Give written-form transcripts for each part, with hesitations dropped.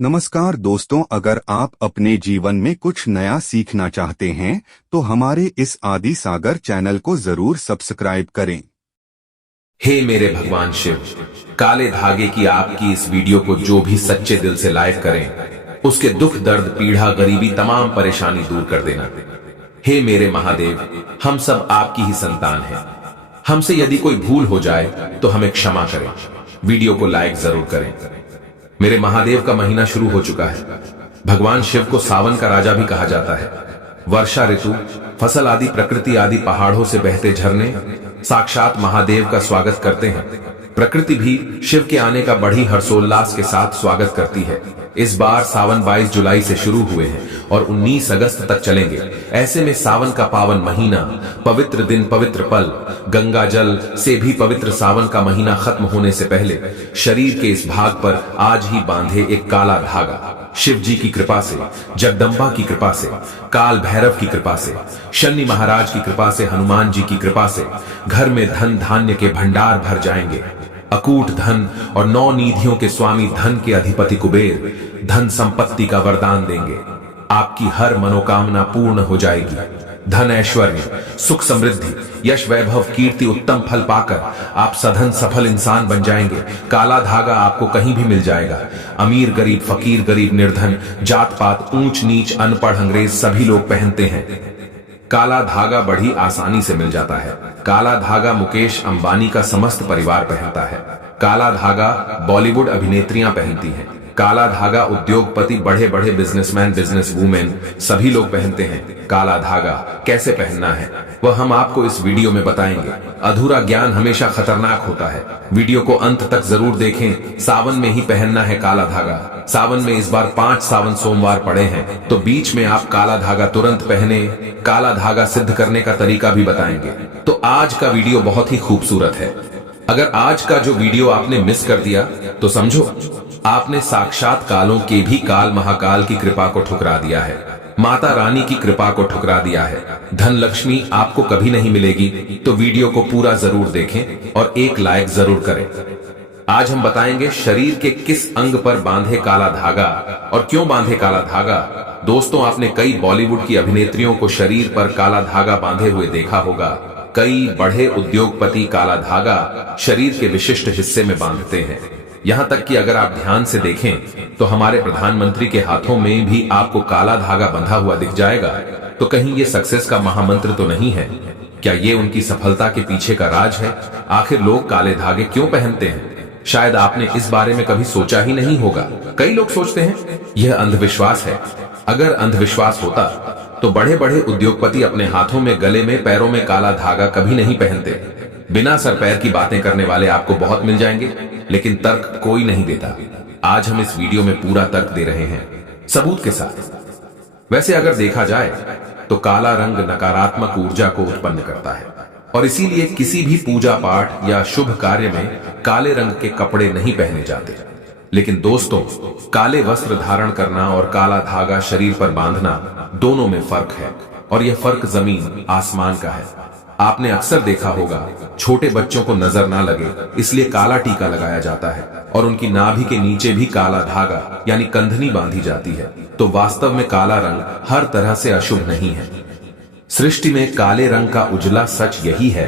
नमस्कार दोस्तों, अगर आप अपने जीवन में कुछ नया सीखना चाहते हैं तो हमारे इस आदि सागर चैनल को जरूर सब्सक्राइब करें। हे मेरे भगवान शिव, काले धागे की आपकी इस वीडियो को जो भी सच्चे दिल से लाइक करें, उसके दुख दर्द पीड़ा गरीबी तमाम परेशानी दूर कर देना। हे मेरे महादेव, हम सब आपकी ही संतान हैं। हमसे यदि कोई भूल हो जाए तो हमें क्षमा करें। वीडियो को लाइक जरूर करें। मेरे महादेव का महीना शुरू हो चुका है। भगवान शिव को सावन का राजा भी कहा जाता है। वर्षा ऋतु, फसल आदि, प्रकृति आदि, पहाड़ों से बहते झरने साक्षात महादेव का स्वागत करते हैं। प्रकृति भी शिव के आने का बड़ी हर्षोल्लास के साथ स्वागत करती है। इस बार सावन 22 जुलाई से शुरू हुए हैं और 19 अगस्त तक चलेंगे। ऐसे में सावन का पावन महीना, पवित्र दिन, पवित्र पल, गंगा जल से भी पवित्र सावन का महीना खत्म होने से पहले शरीर के इस भाग पर आज ही बांधे एक काला धागा। शिव जी की कृपा से, जगदम्बा की कृपा से, काल भैरव की कृपा से, शनि महाराज की कृपा से, हनुमान जी की कृपा से घर में धन धान्य के भंडार भर जाएंगे। अकूट धन और 9 निधियों के स्वामी, धन के अधिपति कुबेर धन संपत्ति का वरदान देंगे। आपकी हर मनोकामना पूर्ण हो जाएगी। धन, ऐश्वर्य, सुख, समृद्धि, यश, वैभव, कीर्ति, उत्तम फल पाकर आप सधन सफल इंसान बन जाएंगे। काला धागा आपको कहीं भी मिल जाएगा। अमीर गरीब, फकीर गरीब, निर्धन, जात पात, ऊंच नीच, अनपढ़ अंग्रेज सभी लोग पहनते हैं। काला धागा बड़ी आसानी से मिल जाता है। काला धागा मुकेश अंबानी का समस्त परिवार पहनता है। काला धागा बॉलीवुड अभिनेत्रियां पहनती हैं। काला धागा उद्योगपति, बड़े बड़े बिजनेसमैन, बिजनेस वूमेन सभी लोग पहनते हैं। काला धागा कैसे पहनना है वह हम आपको इस वीडियो में बताएंगे। अधूरा ज्ञान हमेशा खतरनाक होता है। वीडियो को अंत तक जरूर देखें। सावन में ही पहनना है काला धागा। सावन में इस बार 5 सावन सोमवार पड़े हैं, तो बीच में आप काला धागा तुरंत पहने। काला धागा सिद्ध करने का तरीका भी बताएंगे। तो आज का वीडियो बहुत ही खूबसूरत है। अगर आज का जो वीडियो आपने मिस कर दिया तो समझो आपने साक्षात कालों के भी काल महाकाल की कृपा को ठुकरा दिया है। माता रानी की कृपा को ठुकरा दिया है। धन लक्ष्मी आपको कभी नहीं मिलेगी। तो वीडियो को पूरा जरूर देखें और एक लाइक जरूर करें। आज हम बताएंगे शरीर के किस अंग पर बांधे काला धागा और क्यों बांधे काला धागा। दोस्तों, आपने कई बॉलीवुड की अभिनेत्रियों को शरीर पर काला धागा बांधे हुए देखा होगा। कई बड़े उद्योगपति काला धागा शरीर के विशिष्ट हिस्से में बांधते हैं। यहां तक कि अगर आप ध्यान से देखें तो हमारे प्रधानमंत्री के हाथों में भी आपको काला धागा बंधा हुआ दिख जाएगा। तो कहीं ये सक्सेस का महामंत्र तो नहीं है? क्या ये उनकी सफलता के पीछे का राज है? आखिर लोग काले धागे क्यों पहनते हैं? शायद आपने इस बारे में कभी सोचा ही नहीं होगा। कई लोग सोचते हैं यह अंधविश्वास है। अगर अंधविश्वास होता तो बड़े बड़े उद्योगपति अपने हाथों में, गले में, पैरों में काला धागा कभी नहीं पहनते। बिना सर पैर की बातें करने वाले आपको बहुत मिल जाएंगे, लेकिन तर्क कोई नहीं देता। आज हम इस वीडियो में पूरा तर्क दे रहे हैं, सबूत के साथ। वैसे अगर देखा जाए तो काला रंग नकारात्मक ऊर्जा को उत्पन्न करता है और इसीलिए किसी भी पूजा पाठ या शुभ कार्य में काले रंग के कपड़े नहीं पहने जाते। लेकिन दोस्तों, काले वस्त्र धारण करना और काला धागा शरीर पर बांधना, दोनों में फर्क है और यह फर्क जमीन आसमान का है। आपने अक्सर देखा होगा छोटे बच्चों को नजर ना लगे इसलिए काला टीका लगाया जाता है और उनकी नाभि के नीचे भी काला धागा यानी कंधनी बांधी जाती है। तो वास्तव में काला रंग हर तरह से अशुभ नहीं है। सृष्टि में काले रंग का उजला सच यही है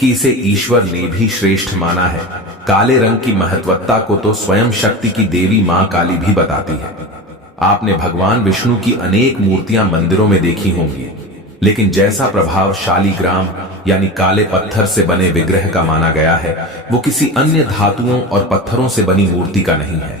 कि इसे ईश्वर ने भी श्रेष्ठ माना है। काले रंग की महत्वता को तो स्वयं शक्ति की देवी मां काली भी बताती है। आपने भगवान विष्णु की अनेक मूर्तियां मंदिरों में देखी होंगी, लेकिन जैसा प्रभाव शालिग्राम यानी काले पत्थर से बने विग्रह का माना गया है, वो किसी अन्य धातुओं और पत्थरों से बनी मूर्ति का नहीं है।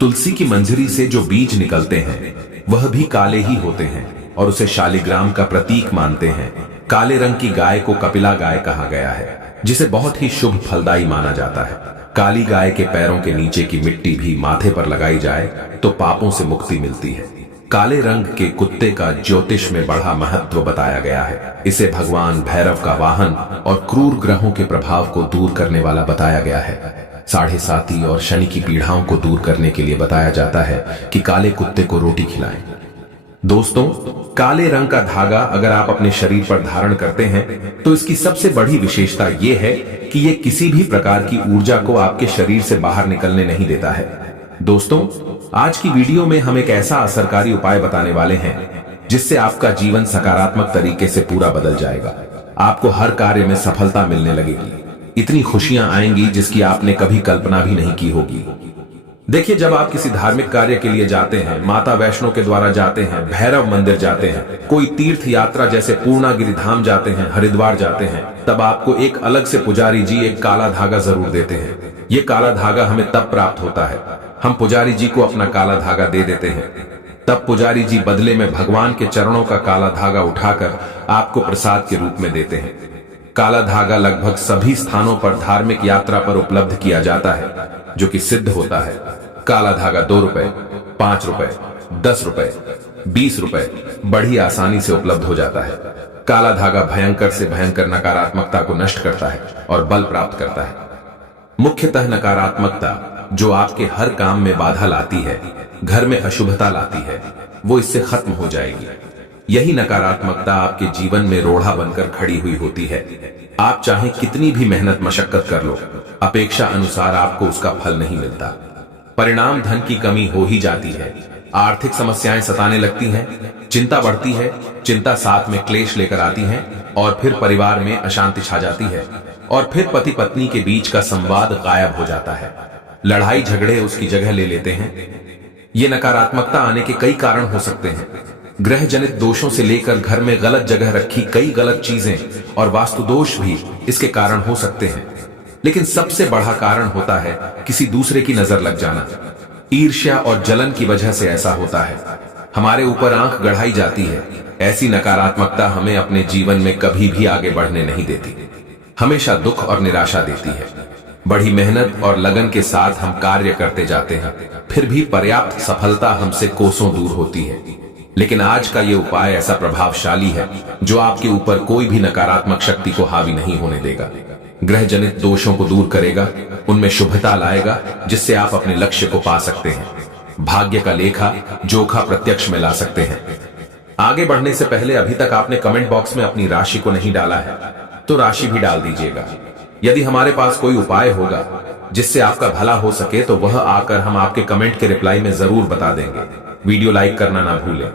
तुलसी की मंजरी से जो बीज निकलते हैं वह भी काले ही होते हैं और उसे शालिग्राम का प्रतीक मानते हैं। काले रंग की गाय को कपिला गाय कहा गया है, जिसे बहुत ही शुभ फलदायी माना जाता है। काली गाय के पैरों के नीचे की मिट्टी भी माथे पर लगाई जाए तो पापों से मुक्ति मिलती है। काले रंग के कुत्ते का ज्योतिष में बड़ा महत्व बताया गया है। इसे भगवान भैरव का वाहन और क्रूर ग्रहों के प्रभाव को दूर करने वाला बताया गया है। साढ़े साती और शनि की पीड़ाओं को दूर करने के लिए बताया जाता है कि काले कुत्ते को रोटी खिलाएं। दोस्तों, काले रंग का धागा अगर आप अपने शरीर पर धारण करते हैं तो इसकी सबसे बड़ी विशेषता यह है कि यह किसी भी प्रकार की ऊर्जा को आपके शरीर से बाहर निकलने नहीं देता है। दोस्तों, आज की वीडियो में हम एक ऐसा असरकारी उपाय बताने वाले हैं जिससे आपका जीवन सकारात्मक तरीके से पूरा बदल जाएगा। आपको हर कार्य में सफलता मिलने लगेगी। इतनी खुशियां आएंगी जिसकी आपने कभी कल्पना भी नहीं की होगी। देखिए, जब आप किसी धार्मिक कार्य के लिए जाते हैं, माता वैष्णो के द्वारा जाते हैं, भैरव मंदिर जाते हैं, कोई तीर्थ यात्रा जैसे पूर्णागिरि धाम जाते हैं, हरिद्वार जाते हैं, तब आपको एक अलग से पुजारी जी एक काला धागा जरूर देते हैं। ये काला धागा हमें तब प्राप्त होता है, हम पुजारी जी को अपना काला धागा दे देते हैं। तब पुजारी जी बदले में भगवान के चरणों का काला धागा उठाकर आपको प्रसाद के रूप में देते हैं। काला धागा लगभग सभी स्थानों पर धार्मिक यात्रा पर उपलब्ध किया जाता है, जो कि सिद्ध होता है। काला धागा 2 रुपए, 5 रुपए, 10 रुपए, 20 रुपए बड़ी आसानी से उपलब्ध हो जाता है। काला धागा भयंकर से भयंकर नकारात्मकता को नष्ट करता है और बल प्राप्त करता है। मुख्यतः नकारात्मकता जो आपके हर काम में बाधा लाती है, घर में अशुभता लाती है, वो इससे खत्म हो जाएगी। यही नकारात्मकता आपके जीवन में रोड़ा बनकर खड़ी हुई होती है। आप चाहे कितनी भी मेहनत मशक्कत कर लो, अपेक्षा अनुसार आपको उसका फल नहीं मिलता। परिणाम धन की कमी हो ही जाती है, आर्थिक समस्याएं सताने लगती हैं, चिंता बढ़ती है, चिंता साथ में क्लेश लेकर आती है और फिर परिवार में अशांति छा जाती है और फिर पति पत्नी के बीच का संवाद गायब हो जाता है। लड़ाई झगड़े उसकी जगह ले लेते हैं। ये नकारात्मकता आने के कई कारण हो सकते हैं। ग्रह जनित दोषों से लेकर घर में गलत जगह रखी कई गलत चीजें और वास्तु दोष भी इसके कारण हो सकते हैं। लेकिन सबसे बड़ा कारण होता है किसी दूसरे की नजर लग जाना। ईर्ष्या और जलन की वजह से ऐसा होता है। हमारे ऊपर आंख गढ़ाई जाती है। ऐसी नकारात्मकता हमें अपने जीवन में कभी भी आगे बढ़ने नहीं देती, हमेशा दुख और निराशा देती है। बड़ी मेहनत और लगन के साथ हम कार्य करते जाते हैं, फिर भी पर्याप्त सफलता हमसे कोसों दूर होती है। लेकिन आज का ये उपाय ऐसा प्रभावशाली है जो आपके ऊपर कोई भी नकारात्मक शक्ति को हावी नहीं होने देगा। ग्रह जनित दोषों को दूर करेगा, उनमें शुभता लाएगा, जिससे आप अपने लक्ष्य को पा सकते हैं। भाग्य का लेखा जोखा प्रत्यक्ष में ला सकते हैं। आगे बढ़ने से पहले अभी तक आपने कमेंट बॉक्स में अपनी राशि को नहीं डाला है तो राशि भी डाल दीजिएगा। यदि हमारे पास कोई उपाय होगा जिससे आपका भला हो सके तो वह आकर हम आपके कमेंट के रिप्लाई में जरूर बता देंगे। वीडियो लाइक करना ना भूलें।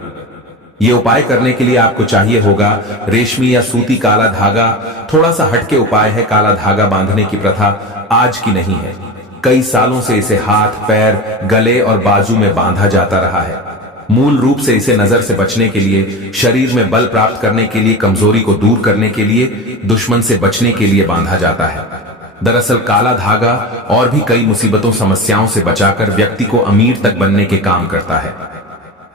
ये उपाय करने के लिए आपको चाहिए होगा रेशमी या सूती काला धागा। थोड़ा सा हटके उपाय है। काला धागा बांधने की प्रथा आज की नहीं है, कई सालों से इसे हाथ, पैर, गले और बाजू में बांधा जाता रहा है। मूल रूप से इसे नजर से बचने के लिए, शरीर में बल प्राप्त करने के लिए, कमजोरी को दूर करने के लिए, दुश्मन से बचने के लिए बांधा जाता है। दरअसल काला धागा और भी कई मुसीबतों समस्याओं से बचाकर व्यक्ति को अमीर तक बनने के काम करता है।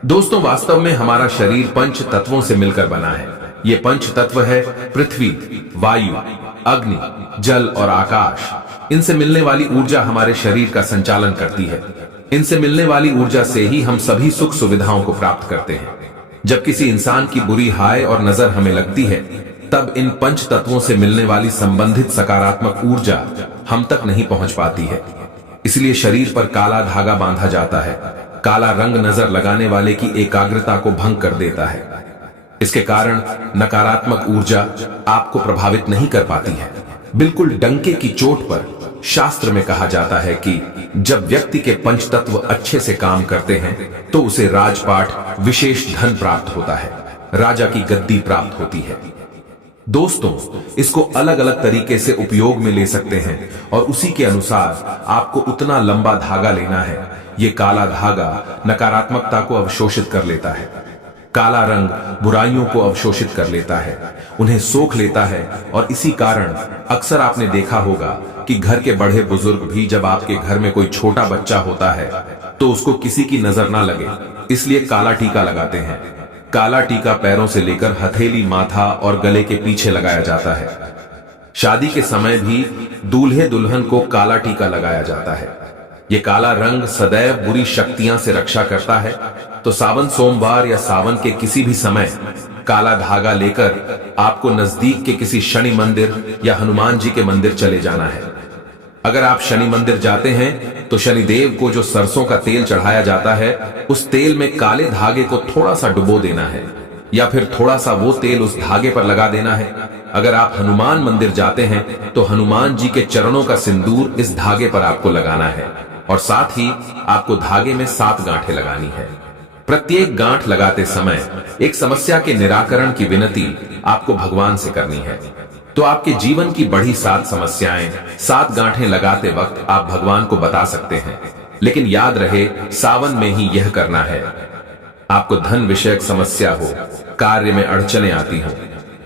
दोस्तों, वास्तव में हमारा शरीर पंच तत्वों से मिलकर बना है। ये पंच तत्व है पृथ्वी, वायु, अग्नि, जल और आकाश। इनसे मिलने वाली ऊर्जा हमारे शरीर का संचालन करती है। इनसे मिलने वाली ऊर्जा से ही हम सभी सुख सुविधाओं को प्राप्त करते हैं। जब किसी इंसान की बुरी हाय और नजर हमें लगती है, तब इन पंच तत्वों से मिलने वाली संबंधित सकारात्मक ऊर्जा हम तक नहीं पहुंच पाती है। इसलिए शरीर पर काला धागा बांधा जाता है। काला रंग नजर लगाने वाले की एकाग्रता को भंग कर देता है। इसके कारण नकारात्मक ऊर्जा आपको प्रभावित नहीं कर पाती है। बिल्कुल डंके की चोट पर शास्त्र में कहा जाता है कि जब व्यक्ति के पंच तत्व अच्छे से काम करते हैं तो उसे राजपाट, विशेष धन प्राप्त होता है, राजा की गद्दी प्राप्त होती है। दोस्तों, इसको अलग अलग तरीके से उपयोग में ले सकते हैं और उसी के अनुसार आपको उतना लंबा धागा लेना है। ये काला धागा नकारात्मकता को अवशोषित कर लेता है। काला रंग बुराइयों को अवशोषित कर लेता है, उन्हें सोख लेता है और इसी कारण अक्सर आपने देखा होगा कि घर के बड़े बुजुर्ग भी जब आपके घर में कोई छोटा बच्चा होता है तो उसको किसी की नजर ना लगे, इसलिए काला टीका लगाते हैं। काला टीका पैरों से लेकर हथेली, माथा और गले के पीछे लगाया जाता है। शादी के समय भी दूल्हे दुल्हन को काला टीका लगाया जाता है। ये काला रंग सदैव बुरी शक्तियां से रक्षा करता है। तो सावन सोमवार या सावन के किसी भी समय काला धागा लेकर आपको नजदीक के किसी शनि मंदिर या हनुमान जी के मंदिर चले जाना है। अगर आप शनि मंदिर जाते हैं तो शनिदेव को जो सरसों का तेल चढ़ाया जाता है, उस तेल में काले धागे को थोड़ा सा डुबो देना है या फिर थोड़ा सा वो तेल उस धागे पर लगा देना है। अगर आप हनुमान मंदिर जाते हैं तो हनुमान जी के चरणों का सिंदूर इस धागे पर आपको लगाना है और साथ ही आपको धागे में 7 गांठें लगानी है। प्रत्येक गांठ लगाते समय एक समस्या के निराकरण की विनती आपको भगवान से करनी है। तो आपके जीवन की बड़ी 7 समस्याएं 7 गांठें लगाते वक्त आप भगवान को बता सकते हैं, लेकिन याद रहे सावन में ही यह करना है। आपको धन विषयक समस्या हो, कार्य में अड़चनें आती हो,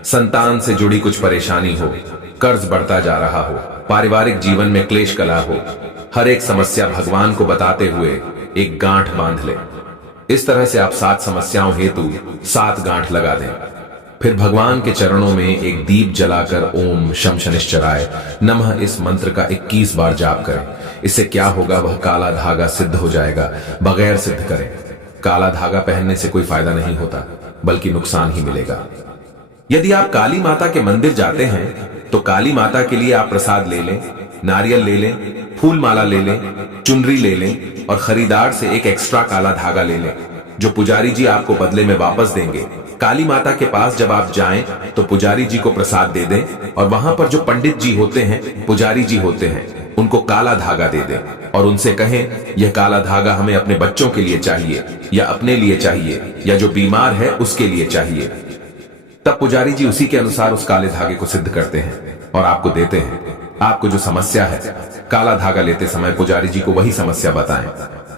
संतान से जुड़ी कुछ परेशानी हो, कर्ज बढ़ता जा रहा हो, पारिवारिक जीवन में क्लेश कला हो, हर एक समस्या भगवान को बताते हुए एक गांठ बांध ले। इस तरह से आप 7 समस्याओं हेतु 7 गांठ लगा दें। फिर भगवान के चरणों में एक दीप जलाकर ओम शम शनिश्चराय नमः इस मंत्र का 21 बार जाप करें। इससे क्या होगा, वह काला धागा सिद्ध हो जाएगा। बगैर सिद्ध करें, काला धागा पहनने से कोई फायदा नहीं होता, बल्कि नुकसान ही मिलेगा। यदि आप काली माता के मंदिर जाते हैं तो काली माता के लिए आप प्रसाद ले लें, नारियल ले लें, फूल माला ले लें, चुनरी ले लें और खरीदार से एक एक्स्ट्रा काला धागा ले लें, जो पुजारी जी आपको बदले में वापस देंगे। काली माता के पास जब आप जाएं तो पुजारी जी को प्रसाद दे दें और वहां पर जो पंडित जी होते हैं, पुजारी जी होते हैं, उनको काला धागा दे दें और उनसे कहें यह काला धागा हमें अपने बच्चों के लिए चाहिए या अपने लिए चाहिए या जो बीमार है उसके लिए चाहिए। तब पुजारी जी उसी के अनुसार उस काले धागे को सिद्ध करते हैं और आपको देते हैं। आपको जो समस्या है, काला धागा लेते समय पुजारी जी को वही समस्या बताएं,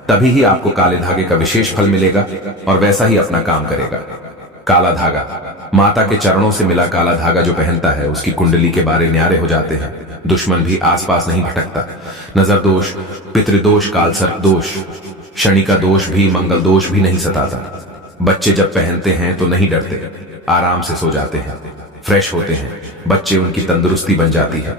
तभी ही आपको काले धागे का विशेष फल मिलेगा और वैसा ही अपना काम करेगा। काला धागा, माता के चरणों से मिला काला धागा जो पहनता है उसकी कुंडली के बारे न्यारे हो जाते हैं। दुश्मन भी आसपास नहीं भटकता। नजर दोष, पितृदोष, कालसर्प दोष, शनि का दोष भी, मंगल दोष भी नहीं सताता। बच्चे जब पहनते हैं तो नहीं डरते, आराम से सो जाते हैं, फ्रेश होते हैं, बच्चे उनकी तंदुरुस्ती बन जाती है।